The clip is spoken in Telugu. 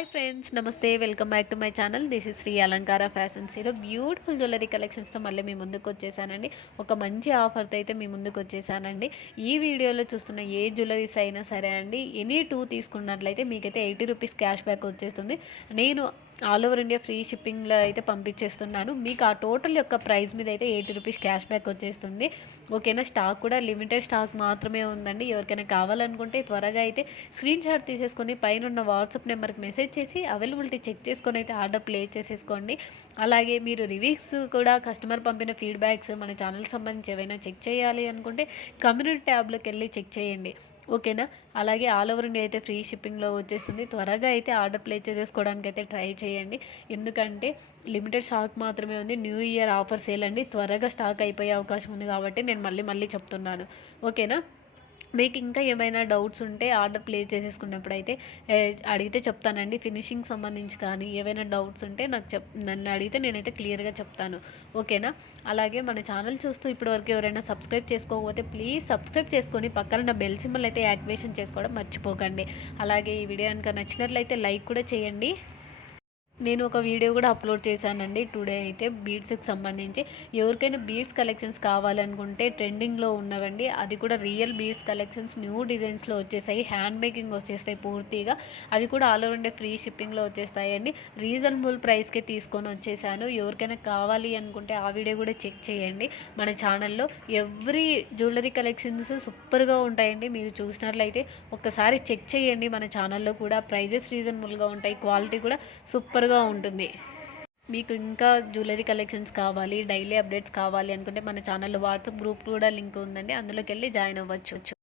హాయ్ ఫ్రెండ్స్, నమస్తే. Welcome back to my channel. This is Shri Alankara fashions. ఈరోజు బ్యూటిఫుల్ జ్యువెలరీ కలెక్షన్స్తో మళ్ళీ మీ ముందుకు వచ్చేసానండి. ఒక మంచి ఆఫర్తో అయితే మీ ముందుకు వచ్చేసానండి. ఈ వీడియోలో చూస్తున్న ఏ జ్యువెలరీస్ అయినా సరే అండి, ఎనీ టూ తీసుకున్నట్లయితే మీకైతే 80 రూపీస్ క్యాష్ బ్యాక్ వచ్చేస్తుంది. నేను ఆల్ ఓవర్ ఇండియా ఫ్రీ షిప్పింగ్లో అయితే పంపించేస్తున్నాను. మీకు ఆ టోటల్ యొక్క ప్రైస్ మీద అయితే 80 రూపీస్ క్యాష్ బ్యాక్ వచ్చేస్తుంది. ఓకేనా. స్టాక్ కూడా లిమిటెడ్ స్టాక్ మాత్రమే ఉందండి. ఎవరికైనా కావాలనుకుంటే త్వరగా అయితే స్క్రీన్ షాట్ తీసేసుకొని పైన ఉన్న వాట్సాప్ నెంబర్కి మెసేజ్ చేసి అవైలబిలిటీ చెక్ చేసుకొని అయితే ఆర్డర్ ప్లేస్ చేసేసుకోండి. అలాగే మీరు రివ్యూస్ కూడా, కస్టమర్ పంపిన ఫీడ్బ్యాక్స్ మన ఛానల్కి సంబంధించి ఏవైనా చెక్ చేయాలి అనుకుంటే కమ్యూనిటీ ట్యాబ్లోకి వెళ్ళి చెక్ చేయండి. ఓకేనా. అలాగే ఆల్ ఓవర్ ఇండియా అయితే ఫ్రీ షిప్పింగ్లో వచ్చేస్తుంది. త్వరగా అయితే ఆర్డర్ ప్లేస్ చేసేసుకోవడానికి అయితే ట్రై చేయండి. ఎందుకంటే లిమిటెడ్ స్టాక్ మాత్రమే ఉంది. న్యూ ఇయర్ ఆఫర్ సేల్ అండి. త్వరగా స్టాక్ అయిపోయే అవకాశం ఉంది కాబట్టి నేను మళ్ళీ చెప్తున్నాను. ఓకేనా. మీకు ఇంకా ఏమైనా డౌట్స్ ఉంటే ఆర్డర్ ప్లేస్ చేసేసుకున్నప్పుడు అయితే అడిగితే చెప్తానండి. ఫినిషింగ్ సంబంధించి కానీ ఏవైనా డౌట్స్ ఉంటే నన్ను అడిగితే నేనైతే క్లియర్గా చెప్తాను. ఓకేనా. అలాగే మన ఛానల్ చూస్తూ ఇప్పటివరకు ఎవరైనా సబ్స్క్రైబ్ చేసుకోకపోతే ప్లీజ్ సబ్స్క్రైబ్ చేసుకొని పక్కన బెల్ సింబల్ అయితే యాక్టివేషన్ చేసుకోవడం మర్చిపోకండి. అలాగే ఈ వీడియో కనుక నచ్చినట్లయితే లైక్ కూడా చేయండి. నేను ఒక వీడియో కూడా అప్లోడ్ చేశానండి టుడే అయితే బీడ్స్కి సంబంధించి. ఎవరికైనా బీడ్స్ కలెక్షన్స్ కావాలనుకుంటే ట్రెండింగ్లో ఉన్నవండి. అది కూడా రియల్ బీడ్స్ కలెక్షన్స్ న్యూ డిజైన్స్లో వచ్చేసాయి. హ్యాండ్ మేకింగ్ వచ్చేస్తాయి పూర్తిగా. అవి కూడా ఆల్ ఓవర్ ఇండియా ఫ్రీ షిప్పింగ్లో వచ్చేస్తాయండి. రీజనబుల్ ప్రైస్కే తీసుకొని వచ్చేసాను. ఎవరికైనా కావాలి అనుకుంటే ఆ వీడియో కూడా చెక్ చేయండి. మన ఛానల్లో ఎవ్రీ జ్యువెలరీ కలెక్షన్స్ సూపర్గా ఉంటాయండి. మీరు చూసినట్లయితే ఒక్కసారి చెక్ చేయండి. మన ఛానల్లో కూడా ప్రైజెస్ రీజనబుల్గా ఉంటాయి. క్వాలిటీ కూడా సూపర్గా ఉంటుంది. మీకు ఇంకా జ్యువెలరీ కలెక్షన్స్ కావాలి, డైలీ అప్డేట్స్ కావాలి అనుకుంటే మన ఛానల్లో వాట్సాప్ గ్రూప్ కూడా లింక్ ఉందండి. అందులోకి వెళ్ళి జాయిన్ అవ్వచ్చు.